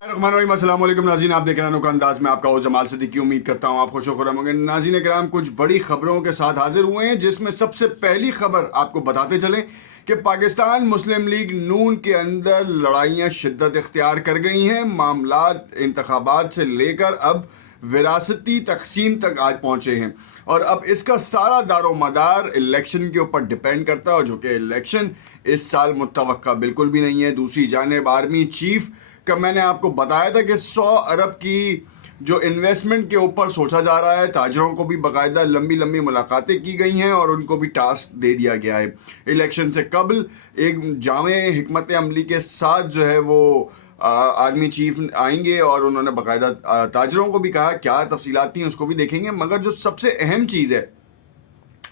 अस्सलाम वालेकुम नाज़रीन, आप देख रहे हैं अनोखा अंदाज में आपका हो जमाल सिद्दीकी। उम्मीद करता हूँ आप खुश हो खुर्रम होंगे। नाज़रीन कराम, कुछ बड़ी खबरों के साथ हाजिर हुए हैं, जिसमें सबसे पहली खबर आपको बताते चलें कि पाकिस्तान मुस्लिम लीग नून के अंदर लड़ाइयाँ शिद्दत इख्तियार कर गई हैं। मामलात इंतखाबात से लेकर अब विरासती तकसीम तक आज पहुँचे हैं, और अब इसका सारा दारो मदार इलेक्शन के ऊपर डिपेंड करता है, जो कि इलेक्शन इस साल मुतवक्का बिल्कुल भी नहीं है। दूसरी जानिब आर्मी चीफ का मैंने आपको बताया था कि 100 अरब की जो इन्वेस्टमेंट के ऊपर सोचा जा रहा है, ताजरों को भी बाकायदा लंबी लंबी मुलाकातें की गई हैं और उनको भी टास्क दे दिया गया है। इलेक्शन से कबल एक जामे हिकमत अमली के साथ जो है वो आर्मी चीफ आएंगे और उन्होंने बाकायदा ताजरों को भी कहा। क्या तफसीलात थी उसको भी देखेंगे, मगर जो सबसे अहम चीज़ है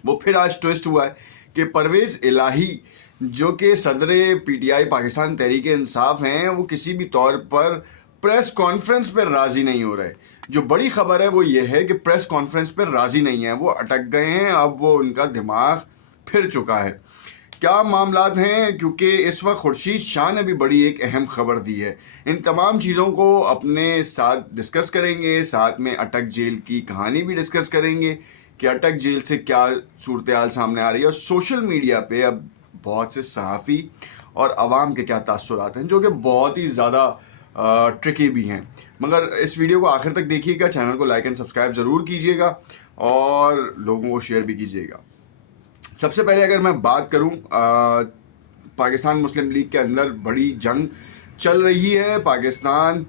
वो फिर आज ट्विस्ट हुआ है कि परवेज़ इलाही जो कि सदर पीटीआई पाकिस्तान तहरीक इंसाफ हैं, वो किसी भी तौर पर प्रेस कॉन्फ्रेंस पर राज़ी नहीं हो रहे। जो बड़ी ख़बर है वो ये है कि प्रेस कॉन्फ्रेंस पर राज़ी नहीं है, वो अटक गए हैं। अब वो उनका दिमाग फिर चुका है। क्या मामलात हैं, क्योंकि इस वक्त खुर्शीद शाह ने भी बड़ी एक अहम ख़बर दी है। इन तमाम चीज़ों को अपने साथ डिस्कस करेंगे, साथ में अटक जेल की कहानी भी डिस्कस करेंगे कि अटक जेल से क्या सूरत हाल सामने आ रही है, और सोशल मीडिया पे अब बहुत से सहाफ़ी और आवाम के क्या तासुरात हैं, जो कि बहुत ही ज़्यादा ट्रिकी भी हैं। मगर इस वीडियो को आखिर तक देखिएगा, चैनल को लाइक एंड सब्सक्राइब ज़रूर कीजिएगा और लोगों को शेयर भी कीजिएगा। सबसे पहले अगर मैं बात करूं, पाकिस्तान मुस्लिम लीग के अंदर बड़ी जंग चल रही है। पाकिस्तान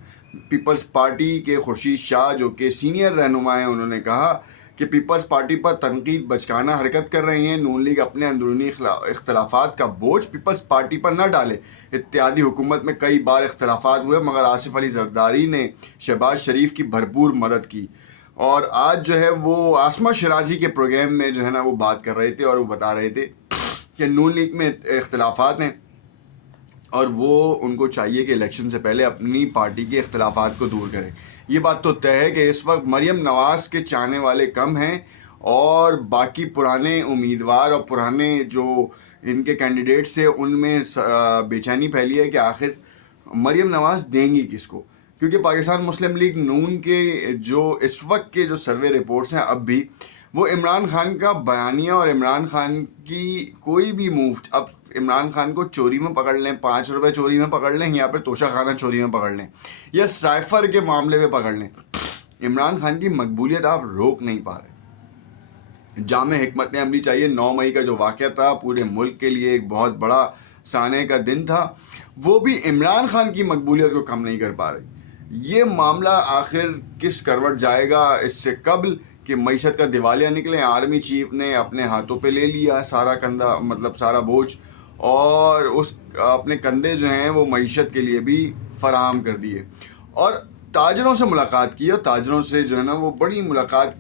पीपल्स पार्टी के खुर्शीद शाह जो कि सीनियर रहनुमा हैं, उन्होंने कहा कि पीपल्स पार्टी पर तनकीद बचकाना हरकत कर रही हैं। नून लीग अपने अंदरूनी इख्तलाफात का बोझ पीपल्स पार्टी पर न डाले। इत्तेहादी हुकूमत में कई बार इख्तलाफात हुए, मगर आसिफ अली जरदारी ने शहबाज शरीफ की भरपूर मदद की। और आज जो है वो आसमा शराजी के प्रोग्राम में जो है ना वो बात कर रहे थे, और वो बता रहे थे कि नून लीग में इख्तलाफात हैं और वो उनको चाहिए कि इलेक्शन से पहले अपनी पार्टी के इख्तलाफात को दूर करें। ये बात तो तय है कि इस वक्त मरियम नवाज़ के चाहने वाले कम हैं, और बाकी पुराने उम्मीदवार और पुराने जो इनके कैंडिडेट्स हैं उनमें बेचैनी फैली है कि आखिर मरियम नवाज़ देंगी किसको। क्योंकि पाकिस्तान मुस्लिम लीग नून के जो इस वक्त के जो सर्वे रिपोर्ट्स हैं, अब भी वो इमरान खान का बयानिया और इमरान खान की कोई भी मूव, अब इमरान खान को चोरी में पकड़ लें, 5 रुपये चोरी में पकड़ लें, या फिर तोशा खाना चोरी में पकड़ लें, या साइफर के मामले में पकड़ लें, इमरान खान की मकबूलियत आप रोक नहीं पा रहे। जामे हिकमत अमली चाहिए। 9 मई का जो वाक़या था पूरे मुल्क के लिए एक बहुत बड़ा साने का दिन था, वो भी इमरान खान की मकबूलियत को कम नहीं कर पा रही। ये मामला आखिर किस करवट जाएगा, इससे कबल कि मईशत का दिवालिया निकले, आर्मी चीफ ने अपने हाथों पे ले लिया सारा कंधा, मतलब सारा बोझ, और उस अपने कंधे जो हैं वो मईशत के लिए भी फराहम कर दिए, और ताजरों से मुलाकात की। और ताजरों से जो है ना वो बड़ी मुलाकात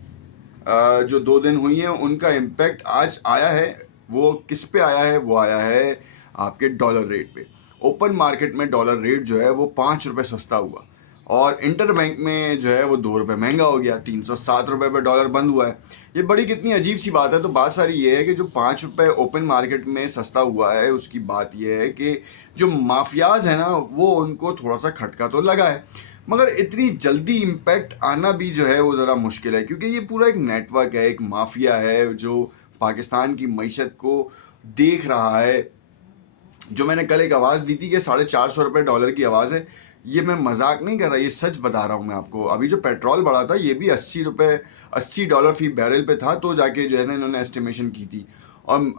जो 2 दिन हुई हैं, उनका इम्पेक्ट आज आया है। वो किस पे आया है? वो आया है आपके डॉलर रेट पे। ओपन मार्केट में डॉलर रेट जो है वो 5 रुपये सस्ता हुआ, और इंटर बैंक में जो है वो 2 रुपये महंगा हो गया। 307 रुपये पर डॉलर बंद हुआ है। ये बड़ी कितनी अजीब सी बात है। तो बात सारी ये है कि जो 5 रुपये ओपन मार्केट में सस्ता हुआ है, उसकी बात ये है कि जो माफियाज हैं ना, वो उनको थोड़ा सा खटका तो लगा है, मगर इतनी जल्दी इम्पैक्ट आना भी जो है वो ज़रा मुश्किल है, क्योंकि ये पूरा एक नेटवर्क है, एक माफिया है जो पाकिस्तान की मईशत को देख रहा है। जो मैंने कल एक आवाज़ दी थी कि 450 रुपये डॉलर की आवाज़ है, ये मैं मजाक नहीं कर रहा, ये सच बता रहा हूँ मैं आपको। अभी जो पेट्रोल बढ़ा था ये भी $80 फी बैरल पे था, तो जाके जो है ना इन्होंने एस्टिमेशन की थी, और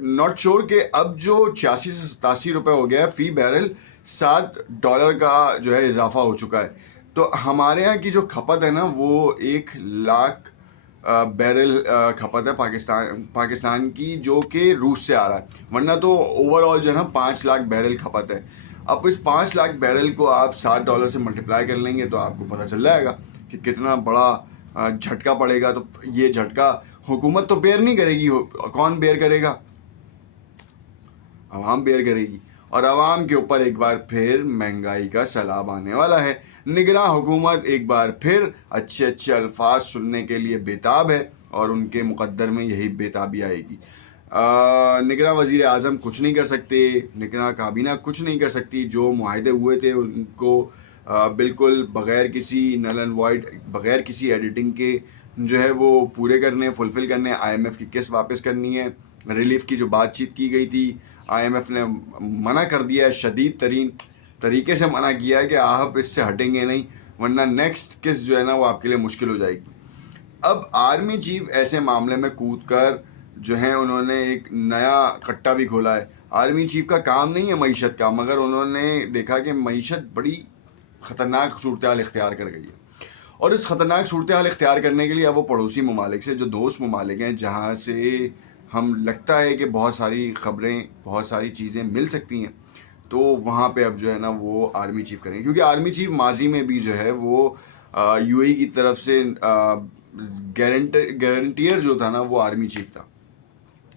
नॉट श्योर कि अब जो 86 से 87 रुपये हो गया है फ़ी बैरल, $7 का जो है इजाफा हो चुका है। तो हमारे यहाँ की जो खपत है ना वो 1 लाख बैरल खपत है पाकिस्तान की, जो कि रूस से आ रहा है, वरना तो ओवरऑल जो है ना 5 लाख बैरल खपत है। अब इस 5 लाख बैरल को आप $7 से मल्टीप्लाई कर लेंगे तो आपको पता चल जाएगा कि कितना बड़ा झटका पड़ेगा। तो ये झटका हुकूमत तो बेयर नहीं करेगी, कौन बेयर करेगा? आवाम बेयर करेगी, और आवाम के ऊपर एक बार फिर महंगाई का सैलाब आने वाला है। निगरां हुकूमत एक बार फिर अच्छे अच्छे अल्फाज सुनने के लिए बेताब है, और उनके मुकद्दर में यही बेताबी आएगी। निगरां वज़ीर आज़म कुछ नहीं कर सकते, निगरां काबीना कुछ नहीं कर सकती। जो मुआहदे हुए थे उनको بالکل بغیر کسی نل اینڈ وائڈ، بغیر کسی ایڈیٹنگ کے جو ہے وہ پورے کرنے، فلفل کرنے. آئی ایم ایف کی قسط واپس کرنی ہے. ریلیف کی جو بات چیت کی گئی تھی آئی ایم ایف نے منع کر دیا ہے، شدید ترین طریقے سے منع کیا ہے کہ آپ اس سے ہٹیں گے نہیں ورنہ نیکسٹ قسط جو ہے نا وہ آپ کے لیے مشکل ہو جائے گی. اب آرمی چیف ایسے معاملے میں کود کر جو ہے انہوں نے ایک نیا کٹا بھی کھولا ہے. آرمی چیف کا کام نہیں ہے معیشت کا، مگر انہوں نے دیکھا کہ معیشت بڑی خطرناک صورتحال اختیار کر گئی ہے، اور اس خطرناک صورتحال اختیار کرنے کے لیے اب وہ پڑوسی ممالک سے، جو دوست ممالک ہیں جہاں سے ہم لگتا ہے کہ بہت ساری خبریں، بہت ساری چیزیں مل سکتی ہیں، تو وہاں پہ اب جو ہے نا وہ آرمی چیف کریں گے. کیونکہ آرمی چیف ماضی میں بھی جو ہے وہ یو اے کی طرف سے گارنٹیئر جو تھا نا وہ آرمی چیف تھا،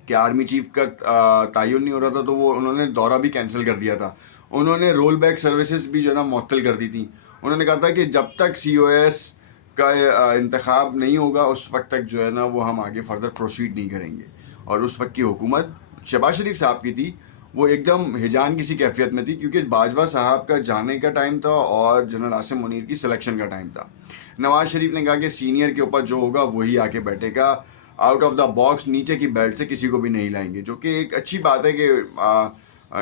کہ آرمی چیف کا تعین نہیں ہو رہا تھا تو وہ انہوں نے دورہ بھی کینسل کر دیا تھا. انہوں نے رول بیک سروسز بھی جو ہے نا معطل کر دی تھیں. انہوں نے کہا تھا کہ جب تک سی او ایس کا انتخاب نہیں ہوگا اس وقت تک جو ہے نا وہ ہم آگے فردر پروسیڈ نہیں کریں گے. اور اس وقت کی حکومت شہباز شریف صاحب کی تھی، وہ ایک دم ہجان کسی کیفیت میں تھی، کیونکہ باجوہ صاحب کا جانے کا ٹائم تھا اور جنرل عاصم منیر کی سلیکشن کا ٹائم تھا. نواز شریف نے کہا کہ سینئر کے اوپر جو ہوگا وہی آ کے بیٹھے گا، آؤٹ آف دا باکس نیچے کی بیلٹ سے کسی کو بھی نہیں لائیں گے. جو کہ ایک اچھی بات ہے کہ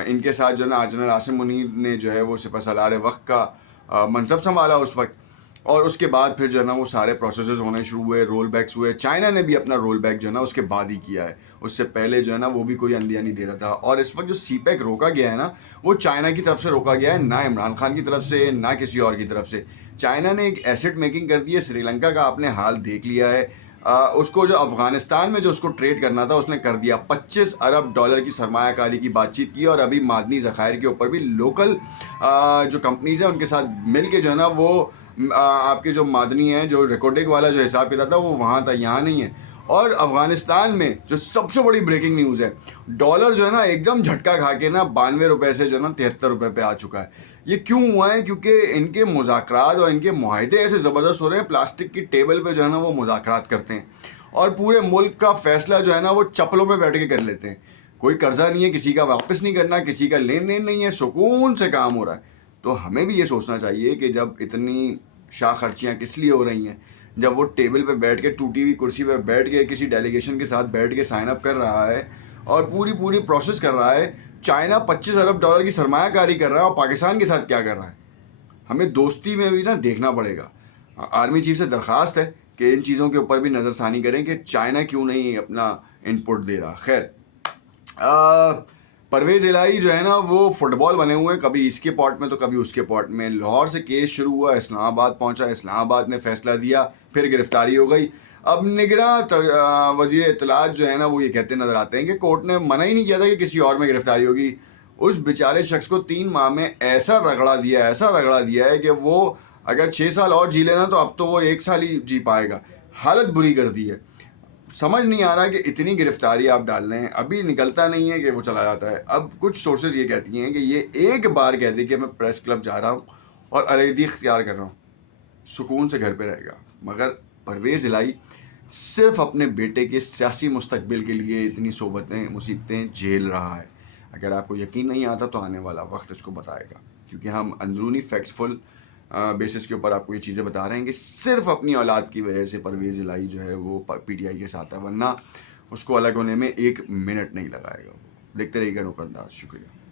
ان کے ساتھ جو ہے نا جنرل عاصم منیر نے جو ہے وہ سپہ سالار وقت کا منصب سنبھالا اس وقت، اور اس کے بعد پھر جو ہے نا وہ سارے پروسیسز ہونے شروع ہوئے، رول بیکس ہوئے. چائنا نے بھی اپنا رول بیک جو ہے نا اس کے بعد ہی کیا ہے، اس سے پہلے جو ہے نا وہ بھی کوئی اندیا نہیں دے رہا تھا. اور اس وقت جو سی پیک روکا گیا ہے نا وہ چائنا کی طرف سے روکا گیا ہے، نہ عمران خان کی طرف سے، نہ کسی اور کی طرف سے. چائنا نے ایک ایسٹ میکنگ کر دی ہے. سری لنکا کا آپ نے حال دیکھ لیا ہے. اس کو جو افغانستان میں جو اس کو ٹریڈ کرنا تھا اس نے کر دیا. $25 ارب کی سرمایہ کاری کی بات چیت کی، اور ابھی معدنی ذخائر کے اوپر بھی لوکل جو کمپنیز ہیں ان کے ساتھ مل کے جو ہے نا وہ آپ کے جو معدنی ہیں، جو ریکارڈنگ والا جو حساب کتاب تھا وہ وہاں تھا، یہاں نہیں ہے. اور افغانستان میں جو سب سے بڑی بریکنگ نیوز ہے، ڈالر جو ہے نا ایک دم جھٹکا کھا کے نا $92 سے جو ہے نا $73 پہ آ چکا ہے. یہ کیوں ہوا ہے؟ کیونکہ ان کے مذاکرات اور ان کے معاہدے ایسے زبردست ہو رہے ہیں، پلاسٹک کی ٹیبل پہ جو ہے نا وہ مذاکرات کرتے ہیں، اور پورے ملک کا فیصلہ جو ہے نا وہ چپلوں پہ بیٹھ کے کر لیتے ہیں. کوئی قرضہ نہیں ہے، کسی کا واپس نہیں کرنا، کسی کا لین دین نہیں ہے، سکون سے کام ہو رہا ہے. تو ہمیں بھی یہ سوچنا چاہیے کہ جب اتنی شاہ خرچیاں کس لیے ہو رہی ہیں، جب وہ ٹیبل پہ بیٹھ کے ٹوٹی ہوئی کرسی پہ بیٹھ کے کسی ڈیلیگیشن کے ساتھ بیٹھ کے سائن اپ کر رہا ہے اور پوری پروسیس کر رہا ہے. چائنا $25 ارب کی سرمایہ کاری کر رہا ہے، اور پاکستان کے ساتھ کیا کر رہا ہے. ہمیں دوستی میں بھی نا دیکھنا پڑے گا. آرمی چیف سے درخواست ہے کہ ان چیزوں کے اوپر بھی نظر ثانی کریں کہ چائنا کیوں نہیں اپنا ان پٹ دے رہا. خیر، پرویز الہی جو ہے نا وہ فٹ بال بنے ہوئے ہیں، کبھی اس کے پاٹ میں تو کبھی اس کے پاٹ میں. لاہور سے کیس شروع ہوا، اسلام آباد پہنچا، اسلام آباد نے فیصلہ دیا، پھر گرفتاری ہو گئی. اب نگراں وزیر اطلاعات جو ہے نا وہ یہ کہتے نظر آتے ہیں کہ کورٹ نے منع ہی نہیں کیا تھا کہ کسی اور میں گرفتاری ہوگی. اس بیچارے شخص کو 3 ماہ میں ایسا رگڑا دیا ہے کہ وہ اگر 6 سال اور جی لینا تو اب تو وہ 1 سال ہی جی پائے گا. حالت بری کر دی ہے. سمجھ نہیں آ رہا کہ اتنی گرفتاری آپ ڈال رہے ہیں، ابھی نکلتا نہیں ہے کہ وہ چلا جاتا ہے. اب کچھ سورسز یہ کہتی ہیں کہ یہ ایک بار کہہ دے کہ میں پریس کلب جا رہا ہوں اور علیحدگی اختیار کر رہا ہوں، سکون سے گھر پہ رہے گا. مگر پرویز الہی صرف اپنے بیٹے کے سیاسی مستقبل کے لیے اتنی صحبتیں مصیبتیں جھیل رہا ہے. اگر آپ کو یقین نہیں آتا تو آنے والا وقت اس کو بتائے گا، کیونکہ ہم اندرونی فیکٹس فل بیسس کے اوپر آپ کو یہ چیزیں بتا رہے ہیں کہ صرف اپنی اولاد کی وجہ سے پرویز الہی جو ہے وہ پی ٹی آئی کے ساتھ ہے، ورنہ اس کو الگ ہونے میں 1 منٹ نہیں لگائے گا. دیکھتے رہیے گا رخ انداز. شکریہ.